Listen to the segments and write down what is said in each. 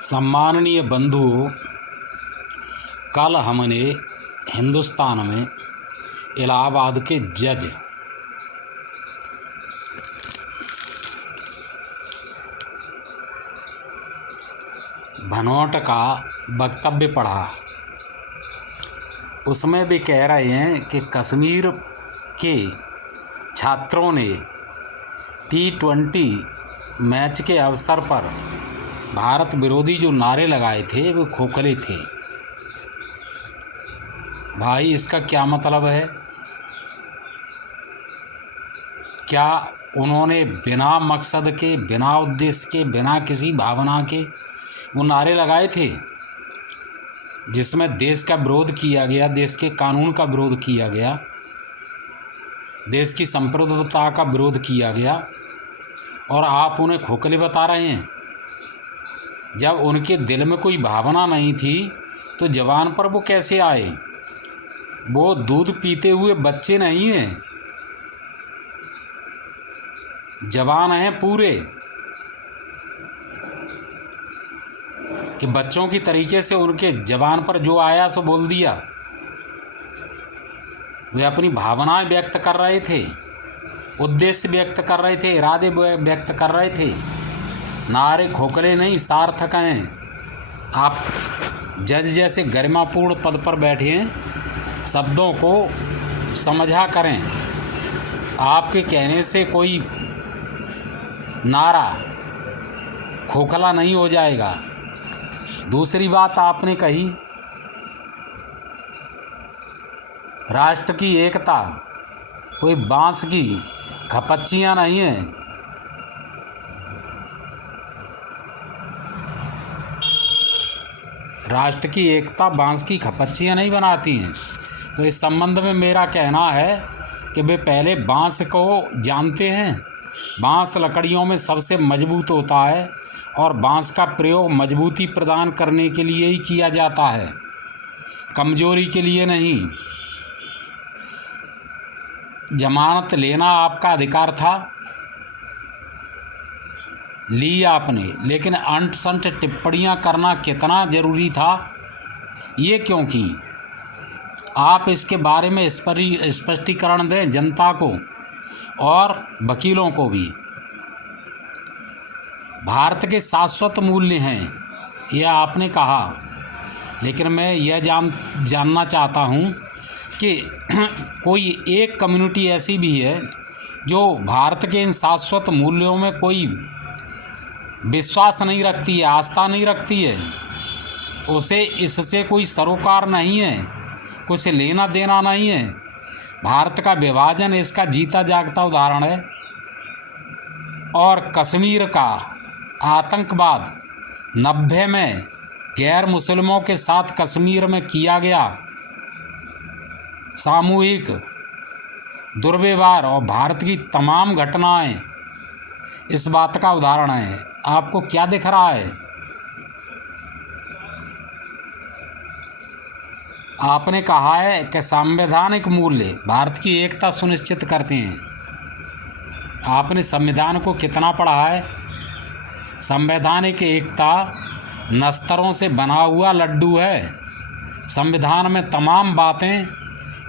सम्माननीय बंधुओं, कल हमने हिंदुस्तान में इलाहाबाद के जज भनोट का वक्तव्य पढ़ा। उसमें भी कह रहे हैं कि कश्मीर के छात्रों ने T20 मैच के अवसर पर भारत विरोधी जो नारे लगाए थे वो खोखले थे। भाई, इसका क्या मतलब है? क्या उन्होंने बिना मकसद के, बिना उद्देश्य के, बिना किसी भावना के वो नारे लगाए थे जिसमें देश का विरोध किया गया, देश के कानून का विरोध किया गया, देश की संप्रभुता का विरोध किया गया, और आप उन्हें खोखले बता रहे हैं? जब उनके दिल में कोई भावना नहीं थी तो जवान पर वो कैसे आए? वो दूध पीते हुए बच्चे नहीं हैं, जवान हैं पूरे, कि बच्चों की तरीके से उनके जवान पर जो आया सो बोल दिया। वे अपनी भावनाएं व्यक्त कर रहे थे, उद्देश्य व्यक्त कर रहे थे, इरादे व्यक्त कर रहे थे। नारे खोखले नहीं, सार्थक हैं। आप जज जैसे गरिमापूर्ण पद पर बैठे हैं, शब्दों को समझा करें। आपके कहने से कोई नारा खोखला नहीं हो जाएगा। दूसरी बात आपने कही, राष्ट्र की एकता कोई बांस की खपच्चियाँ नहीं है। राष्ट्र की एकता बांस की खपच्चियाँ नहीं बनाती हैं। तो इस संबंध में मेरा कहना है कि वे पहले बांस को जानते हैं। बांस लकड़ियों में सबसे मजबूत होता है और बांस का प्रयोग मजबूती प्रदान करने के लिए ही किया जाता है, कमजोरी के लिए नहीं। जमानत लेना आपका अधिकार था, ली आपने, लेकिन अंट संट टिप्पणियां करना कितना ज़रूरी था, ये क्यों की? आप इसके बारे में स्पष्टीकरण दें जनता को और वकीलों को भी। भारत के शाश्वत मूल्य हैं, यह आपने कहा, लेकिन मैं यह जानना चाहता हूँ कि कोई एक कम्युनिटी ऐसी भी है जो भारत के इन शाश्वत मूल्यों में कोई विश्वास नहीं रखती है, आस्था नहीं रखती है, उसे इससे कोई सरोकार नहीं है, कुछ लेना देना नहीं है। भारत का विभाजन इसका जीता जागता उदाहरण है। और कश्मीर का आतंकवाद 90 में गैर मुस्लिमों के साथ कश्मीर में किया गया सामूहिक दुर्व्यवहार और भारत की तमाम घटनाएं इस बात का उदाहरण है। आपको क्या दिख रहा है? आपने कहा है कि संवैधानिक मूल्य भारत की एकता सुनिश्चित करते हैं। आपने संविधान को कितना पढ़ा है? संवैधानिक एकता नस्तरों से बना हुआ लड्डू है। संविधान में तमाम बातें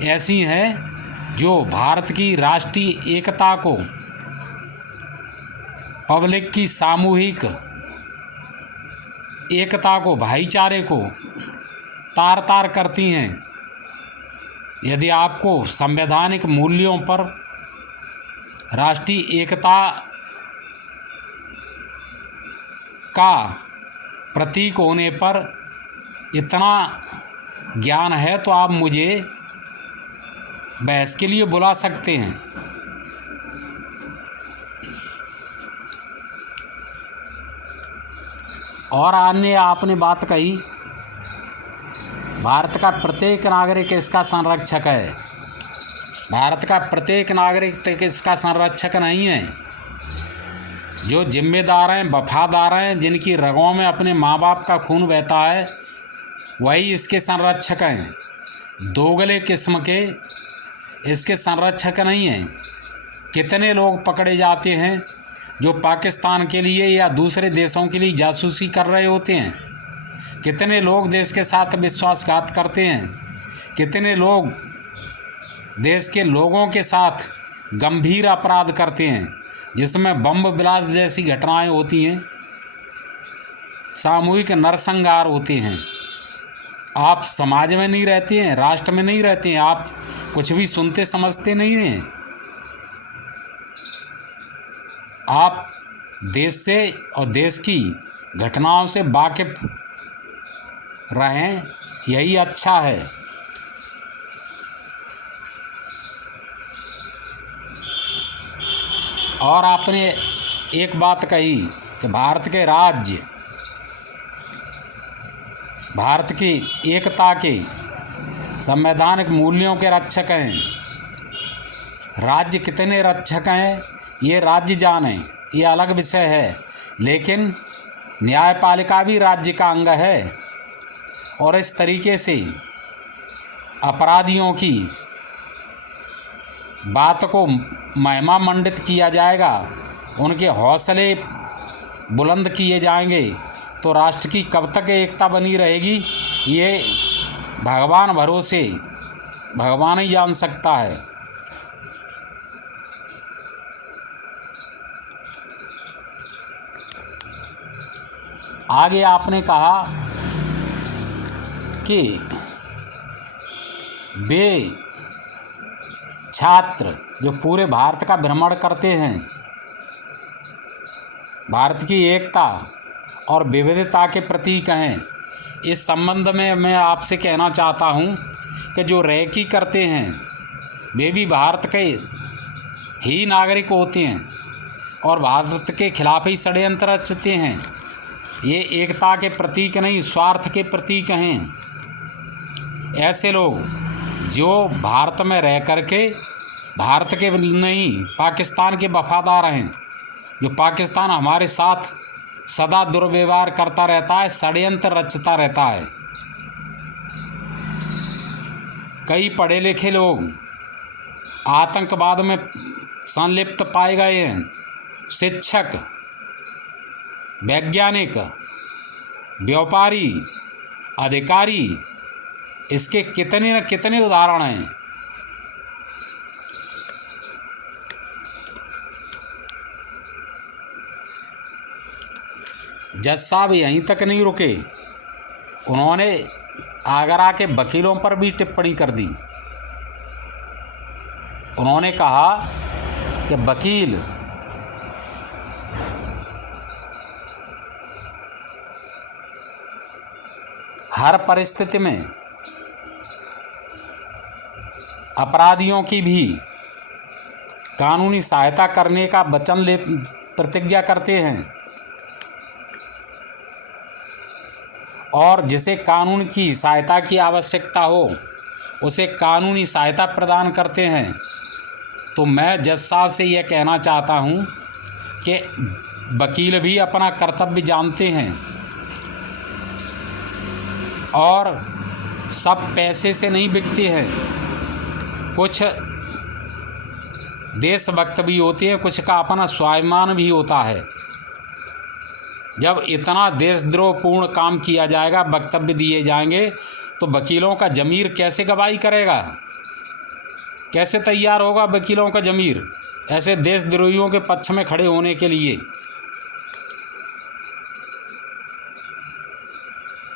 ऐसी हैं जो भारत की राष्ट्रीय एकता को, पब्लिक की सामूहिक एकता को, भाईचारे को तार तार करती हैं। यदि आपको संवैधानिक मूल्यों पर, राष्ट्रीय एकता का प्रतीक होने पर इतना ज्ञान है तो आप मुझे बहस के लिए बुला सकते हैं। और अन्य आपने बात कही, भारत का प्रत्येक नागरिक इसका संरक्षक है। भारत का प्रत्येक नागरिक इसका संरक्षक नहीं है। जो जिम्मेदार हैं, वफादार हैं, जिनकी रगों में अपने माँ बाप का खून बहता है, वही इसके संरक्षक हैं। दोगले किस्म के इसके संरक्षक नहीं हैं। कितने लोग पकड़े जाते हैं जो पाकिस्तान के लिए या दूसरे देशों के लिए जासूसी कर रहे होते हैं। कितने लोग देश के साथ विश्वासघात करते हैं, कितने लोग देश के लोगों के साथ गंभीर अपराध करते हैं, जिसमें बम विलास जैसी घटनाएं होती हैं, सामूहिक नरसंहार होते हैं। आप समाज में नहीं रहते हैं, राष्ट्र में नहीं रहते हैं, आप कुछ भी सुनते समझते नहीं हैं। आप देश से और देश की घटनाओं से वाकिफ रहें, यही अच्छा है। और आपने एक बात कही कि भारत के राज्य भारत की एकता के संवैधानिक मूल्यों के रक्षक हैं। राज्य कितने रक्षक हैं ये राज्य जाने, ये अलग विषय है, लेकिन न्यायपालिका भी राज्य का अंग है। और इस तरीके से अपराधियों की बात को महिमा मंडित किया जाएगा, उनके हौसले बुलंद किए जाएंगे, तो राष्ट्र की कब तक एकता बनी रहेगी ये भगवान भरोसे भगवान ही जान सकता है। आगे आपने कहा कि वे छात्र जो पूरे भारत का भ्रमण करते हैं, भारत की एकता और विविधता के प्रतीक हैं। इस संबंध में मैं आपसे कहना चाहता हूं कि जो रैकी करते हैं वे भी भारत के ही नागरिक होते हैं और भारत के खिलाफ ही षड्यंत्र रचते हैं। ये एकता के प्रतीक नहीं, स्वार्थ के प्रतीक हैं। ऐसे लोग जो भारत में रह करके भारत के नहीं पाकिस्तान के वफादार हैं, जो पाकिस्तान हमारे साथ सदा दुर्व्यवहार करता रहता है, षड्यंत्र रचता रहता है। कई पढ़े लिखे लोग आतंकवाद में संलिप्त पाए गए हैं, शिक्षक, वैज्ञानिक, व्यापारी, अधिकारी, इसके कितने न कितने उदाहरण हैं। जज साहब यहीं तक नहीं रुके, उन्होंने आगरा के वकीलों पर भी टिप्पणी कर दी। उन्होंने कहा कि वकील हर परिस्थिति में अपराधियों की भी कानूनी सहायता करने का प्रतिज्ञा करते हैं और जिसे कानून की सहायता की आवश्यकता हो उसे कानूनी सहायता प्रदान करते हैं। तो मैं जज साहब से यह कहना चाहता हूँ कि वकील भी अपना कर्तव्य जानते हैं और सब पैसे से नहीं बिकते हैं। कुछ देशभक्त भी होते हैं, कुछ का अपना स्वाभिमान भी होता है। जब इतना देशद्रोहपूर्ण काम किया जाएगा, वक्तव्य दिए जाएंगे, तो वकीलों का ज़मीर कैसे गवाही करेगा, कैसे तैयार होगा वकीलों का ज़मीर ऐसे देशद्रोहियों के पक्ष में खड़े होने के लिए।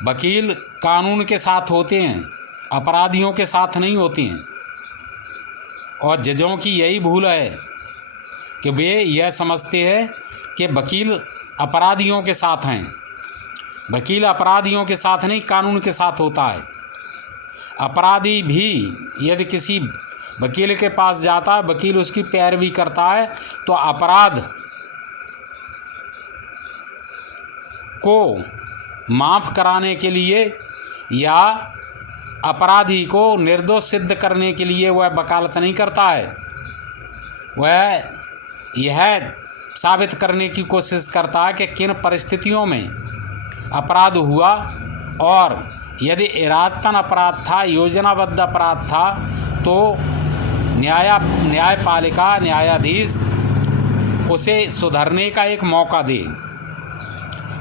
वकील कानून के साथ होते हैं, अपराधियों के साथ नहीं होते हैं। और जजों की यही भूल है कि वे यह समझते हैं कि वकील अपराधियों के साथ हैं। वकील अपराधियों के साथ नहीं, कानून के साथ होता है। अपराधी भी यदि किसी वकील के पास जाता है, वकील उसकी पैरवी करता है, तो अपराध को माफ़ कराने के लिए या अपराधी को निर्दोष सिद्ध करने के लिए वह वकालत नहीं करता है। वह यह साबित करने की कोशिश करता है कि किन परिस्थितियों में अपराध हुआ, और यदि इरादतन अपराध था, योजनाबद्ध अपराध था, तो न्यायपालिका, न्यायाधीश उसे सुधरने का एक मौका दे,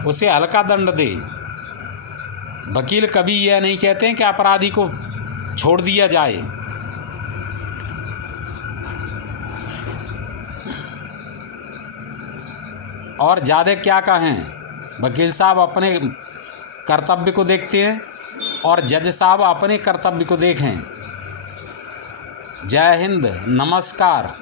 उसे हल्का दंड दे। वकील कभी यह नहीं कहते हैं कि अपराधी को छोड़ दिया जाए। और ज़्यादा क्या कहें, वकील साहब अपने कर्तव्य को देखते हैं और जज साहब अपने कर्तव्य को देखें। जय हिंद, नमस्कार।